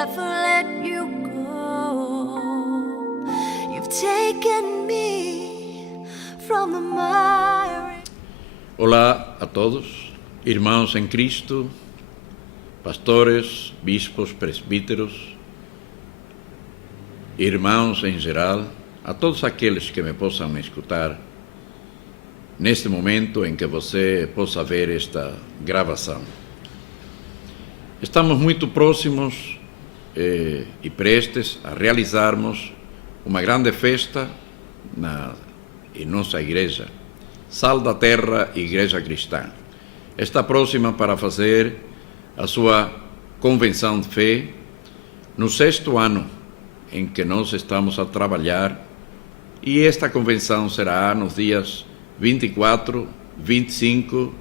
never let you go. You've taken me from the mire. Olá a todos, irmãos em Cristo, pastores, bispos, presbíteros, irmãos em geral, a todos aqueles que me possam escutar neste momento em que você possa ver esta gravação. Estamos muito próximos e prestes a realizarmos uma grande festa em nossa igreja, Sal da Terra Igreja Cristã. Está próxima para fazer a sua convenção de fé no 6º ano em que nós estamos a trabalhar, e esta convenção será nos dias 24, 25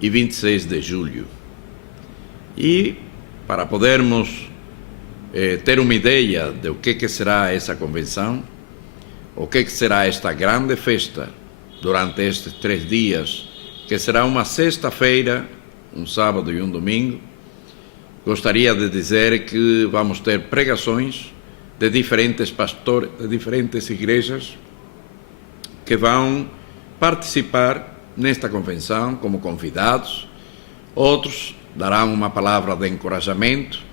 e 26 de julho. E para podermos ter uma ideia de o que será essa convenção, o que será esta grande festa durante estes 3 dias, que será uma sexta-feira, um sábado e um domingo, gostaria de dizer que vamos ter pregações de diferentes pastores, de diferentes igrejas, que vão participar nesta convenção como convidados. Outros darão uma palavra de encorajamento,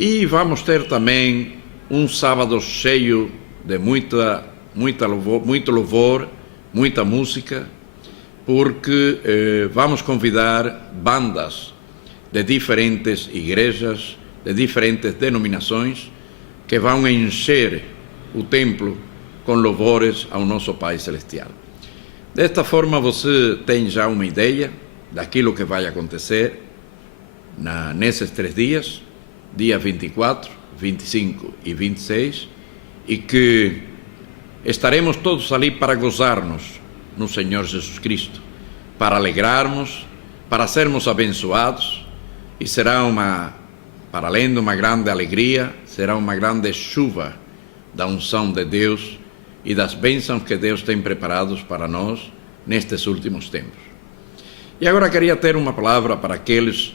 e vamos ter também um sábado cheio de muito louvor, muita música, porque vamos convidar bandas de diferentes igrejas, de diferentes denominações, que vão encher o templo com louvores ao nosso Pai Celestial. Desta forma você tem já uma ideia daquilo que vai acontecer nesses 3 dias, dia 24, 25 e 26, e que estaremos todos ali para gozar-nos no Senhor Jesus Cristo, para alegrarmos, para sermos abençoados, e será para além de uma grande alegria, será uma grande chuva da unção de Deus e das bênçãos que Deus tem preparados para nós nestes últimos tempos. E agora queria ter uma palavra para aqueles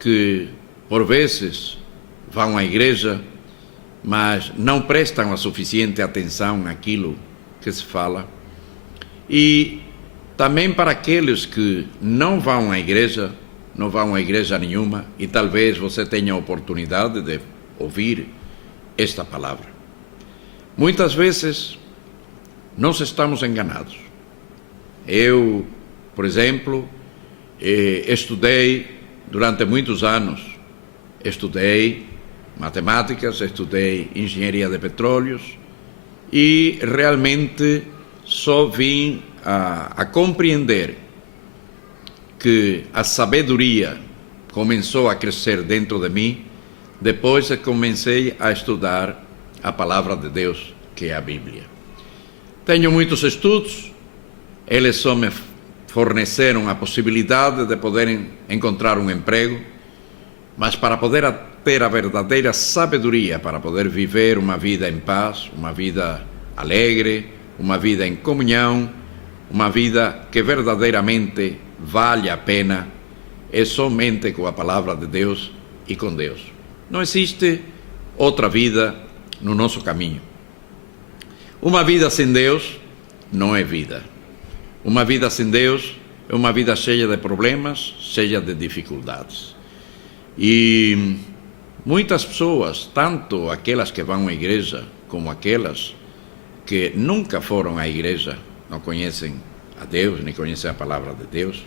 que, por vezes, vão à igreja, mas não prestam a suficiente atenção àquilo que se fala, e também para aqueles que não vão à igreja nenhuma, e talvez você tenha a oportunidade de ouvir esta palavra. Muitas vezes nós estamos enganados. Eu, por exemplo, estudei durante muitos anos, estudei matemáticas, estudei engenharia de petróleos, e realmente só vim a compreender que a sabedoria começou a crescer dentro de mim depois que comecei a estudar a palavra de Deus, que é a Bíblia. Tenho muitos estudos, eles só me forneceram a possibilidade de poder encontrar um emprego, mas para poder ter a verdadeira sabedoria, para poder viver uma vida em paz, uma vida alegre, uma vida em comunhão, uma vida que verdadeiramente vale a pena, é somente com a palavra de Deus e com Deus. Não existe outra vida no nosso caminho. Uma vida sem Deus não é vida. Uma vida sem Deus é uma vida cheia de problemas, cheia de dificuldades. E muitas pessoas, tanto aquelas que vão à igreja, como aquelas que nunca foram à igreja, não conhecem a Deus, nem conhecem a palavra de Deus,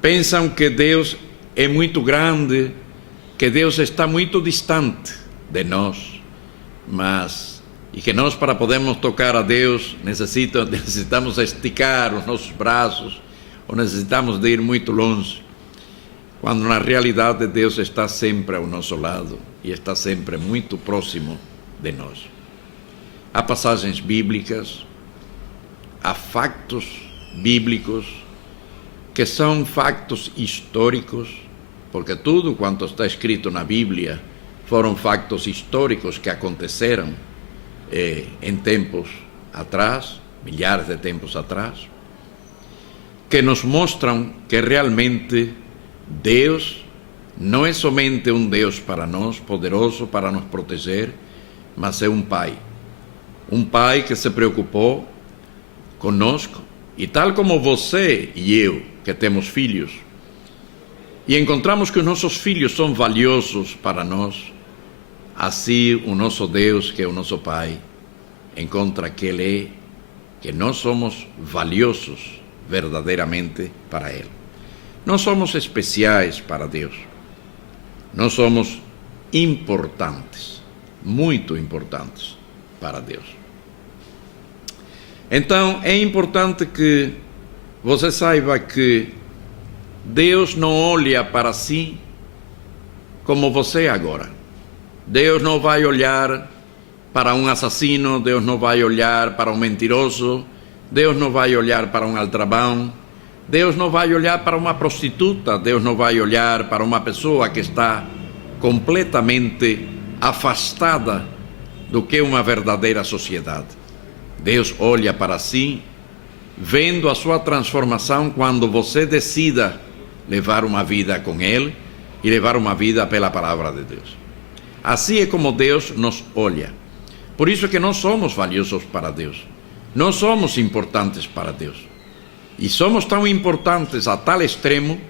pensam que Deus é muito grande, que Deus está muito distante de nós, e que nós, para podermos tocar a Deus, necessitamos esticar os nossos braços, ou necessitamos de ir muito longe, quando na realidade Deus está sempre ao nosso lado e está sempre muito próximo de nós. Há passagens bíblicas, há factos bíblicos que são factos históricos, porque tudo quanto está escrito na Bíblia foram factos históricos que aconteceram em tempos atrás, milhares de tempos atrás, que nos mostram que realmente Deus não é somente um Deus para nós, poderoso para nos proteger, mas é um Pai. Um Pai que se preocupou conosco, e tal como você e eu, que temos filhos, e encontramos que os nossos filhos são valiosos para nós, assim o nosso Deus, que é o nosso Pai, encontra que nós somos valiosos verdadeiramente para Ele. Não somos especiais para Deus. Nós somos importantes, muito importantes para Deus. Então, é importante que você saiba que Deus não olha para si como você agora. Deus não vai olhar para um assassino, Deus não vai olhar para um mentiroso, Deus não vai olhar para um aldrabão, Deus não vai olhar para uma prostituta, Deus não vai olhar para uma pessoa que está completamente afastada do que é uma verdadeira sociedade. Deus olha para si, vendo a sua transformação quando você decida levar uma vida com Ele e levar uma vida pela palavra de Deus. Assim é como Deus nos olha. Por isso que nós somos valiosos para Deus. Nós somos importantes para Deus. E somos tão importantes a tal extremo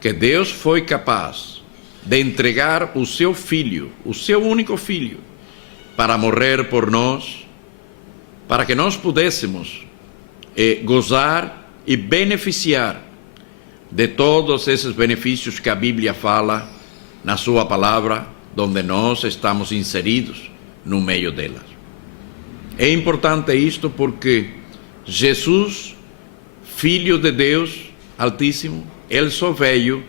que Deus foi capaz de entregar o seu filho, o seu único filho, para morrer por nós, para que nós pudéssemos gozar e beneficiar de todos esses benefícios que a Bíblia fala na sua palavra, onde nós estamos inseridos no meio delas. É importante isto porque Jesus, Filho de Deus Altíssimo, Ele só veio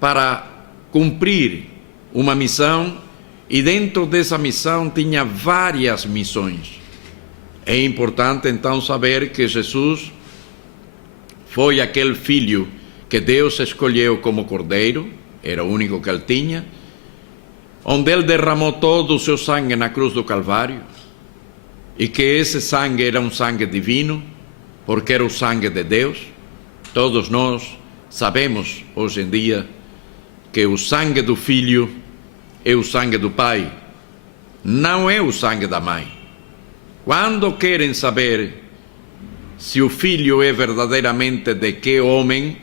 para cumprir uma missão, e dentro dessa missão tinha várias missões. É importante então saber que Jesus foi aquele filho que Deus escolheu como cordeiro, era o único que ele tinha, onde ele derramou todo o seu sangue na cruz do Calvário, e que esse sangue era um sangue divino, porque era o sangue de Deus. Todos nós sabemos hoje em dia que o sangue do Filho é o sangue do Pai, não é o sangue da mãe. Quando querem saber se o Filho é verdadeiramente de que homem,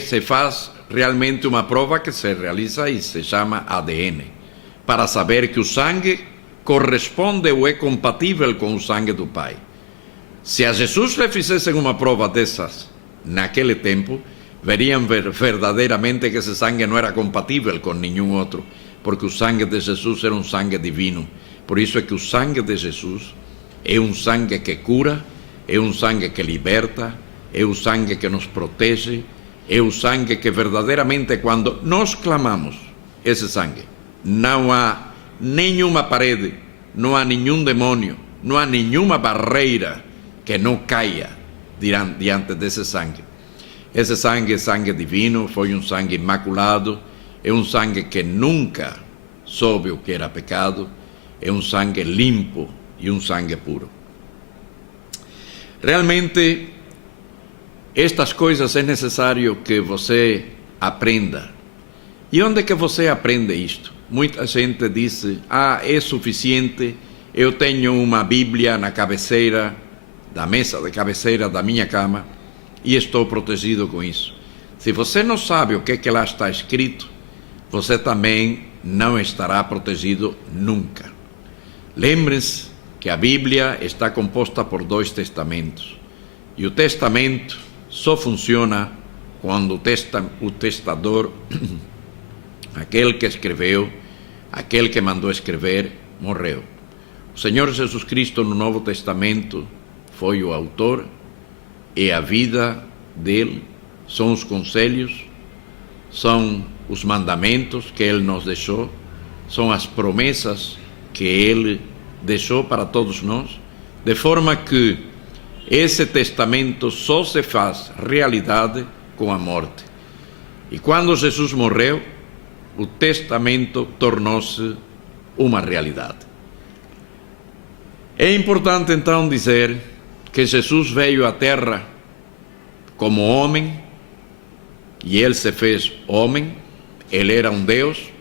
se faz realmente uma prova que se realiza e se chama ADN, para saber que o sangue corresponde ou é compatível com o sangue do Pai. Se a Jesus lhe fizessem uma prova dessas naquele tempo, veriam verdadeiramente que esse sangue não era compatível com nenhum outro, porque o sangue de Jesus era um sangue divino. Por isso é que o sangue de Jesus é um sangue que cura, é um sangue que liberta, é o sangue que nos protege, é o sangue que verdadeiramente, quando nós clamamos esse sangue, não há nenhuma parede, não há nenhum demônio, não há nenhuma barreira que não caia diante desse sangue. Esse sangue é sangue divino, foi um sangue imaculado, é um sangue que nunca soube o que era pecado, é um sangue limpo e um sangue puro. Realmente, estas coisas é necessário que você aprenda. E onde é que você aprende isto? Muita gente diz, é suficiente, eu tenho uma Bíblia na cabeceira da mesa de cabeceira da minha cama e estou protegido com isso. Se você não sabe o que é que lá está escrito, você também não estará protegido nunca. Lembre-se que a Bíblia está composta por 2 testamentos, e o testamento só funciona quando o testador, aquele que escreveu, aquele que mandou escrever, morreu. O Senhor Jesus Cristo no Novo Testamento foi o autor, e a vida dele são os conselhos, são os mandamentos que ele nos deixou, são as promessas que ele deixou para todos nós, de forma que esse testamento só se faz realidade com a morte. E quando Jesus morreu, o testamento tornou-se uma realidade. É importante então dizer que Jesus veio à Terra como homem, e ele se fez homem, Ele era um Deus,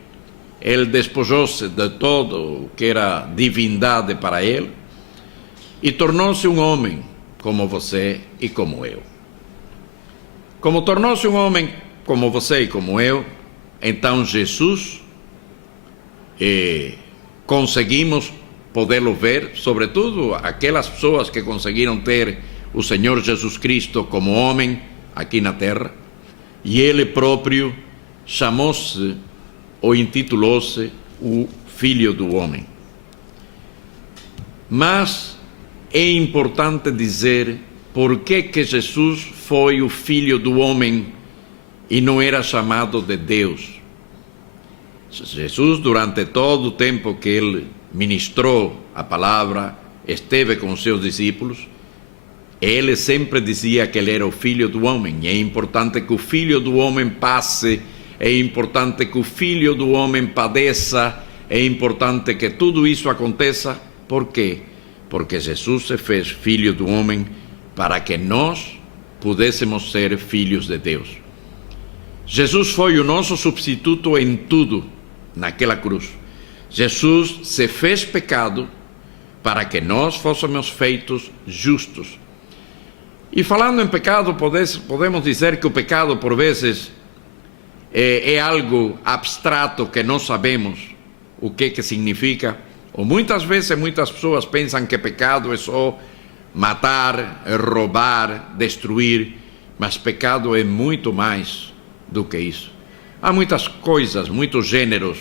ele despojou-se de todo o que era divindade para ele e tornou-se um homem como você e como eu. Como tornou-se um homem como você e como eu, então Jesus, conseguimos podê-lo ver, sobretudo aquelas pessoas que conseguiram ter o Senhor Jesus Cristo como homem aqui na terra, e ele próprio chamou-se ou intitulou-se o Filho do Homem. Mas é importante dizer por que Jesus foi o Filho do Homem e não era chamado de Deus. Jesus, durante todo o tempo que ele ministrou a palavra, esteve com os seus discípulos, ele sempre dizia que ele era o Filho do Homem. E é importante que o Filho do Homem passe, é importante que o Filho do Homem padeça, é importante que tudo isso aconteça. Por quê? Porque Jesus se fez Filho do Homem para que nós pudéssemos ser filhos de Deus. Jesus foi o nosso substituto em tudo naquela cruz. Jesus se fez pecado para que nós fôssemos feitos justos. E falando em pecado, podemos dizer que o pecado, por vezes, é algo abstrato que não sabemos o que significa. Ou muitas vezes, muitas pessoas pensam que pecado é só matar, roubar, destruir, mas pecado é muito mais do que isso. Há muitas coisas, muitos gêneros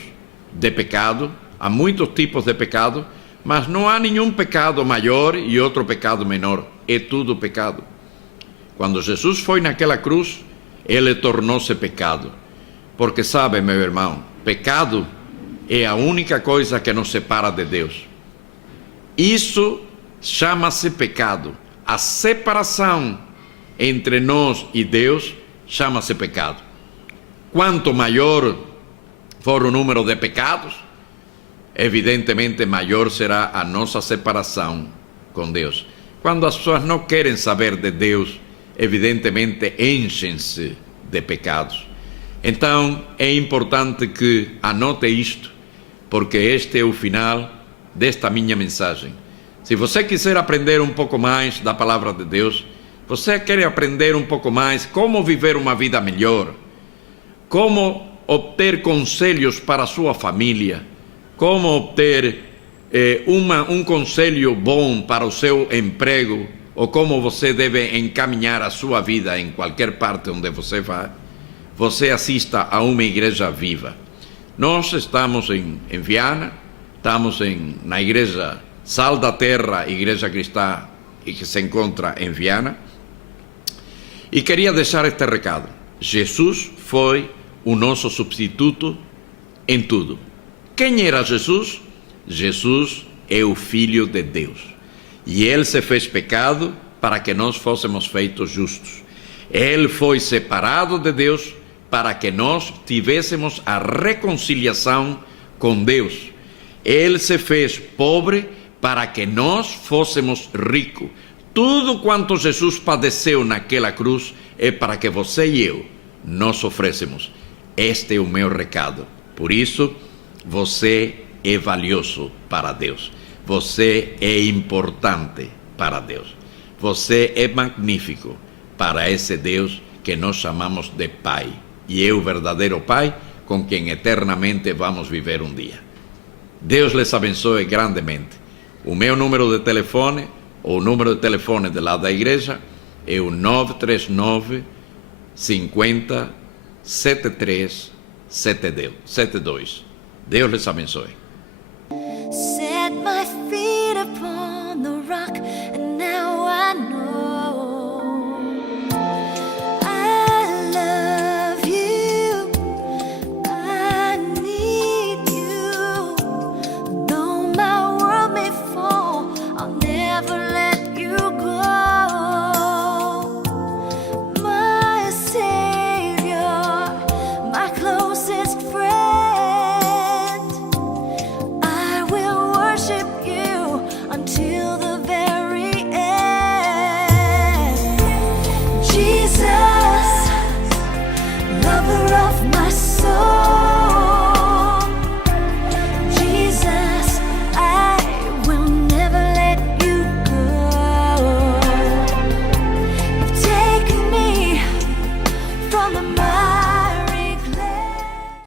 de pecado, há muitos tipos de pecado, mas não há nenhum pecado maior e outro pecado menor. É tudo pecado. Quando Jesus foi naquela cruz, ele tornou-se pecado. Porque sabe, meu irmão, pecado é a única coisa que nos separa de Deus. Isso chama-se pecado. A separação entre nós e Deus chama-se pecado. Quanto maior for o número de pecados, evidentemente maior será a nossa separação com Deus. Quando as pessoas não querem saber de Deus, evidentemente enchem-se de pecados. Então é importante que anote isto, porque este é o final desta minha mensagem. Se você quiser aprender um pouco mais da palavra de Deus, você quer aprender um pouco mais como viver uma vida melhor, como obter conselhos para a sua família, como obter um conselho bom para o seu emprego, ou como você deve encaminhar a sua vida em qualquer parte onde você vá, você assista a uma igreja viva. Nós estamos em Viana, estamos na igreja Sal da Terra, igreja cristã, e que se encontra em Viana, e queria deixar este recado. Jesus foi o nosso substituto em tudo. Quem era Jesus? Jesus é o Filho de Deus. E ele se fez pecado para que nós fôssemos feitos justos. Ele foi separado de Deus para que nós tivéssemos a reconciliação com Deus. Ele se fez pobre para que nós fôssemos ricos. Tudo quanto Jesus padeceu naquela cruz é para que você e eu nós sofrêssemos. Este é o meu recado. Por isso, você é valioso para Deus. Você é importante para Deus. Você é magnífico para esse Deus que nós chamamos de Pai. E é o verdadeiro Pai com quem eternamente vamos viver um dia. Deus les abençoe grandemente. O meu número de telefone, ou o número de telefone de lá da igreja, é o 939 50 73 72. Deus les abençoe. Set my feet upon the rock, and now I know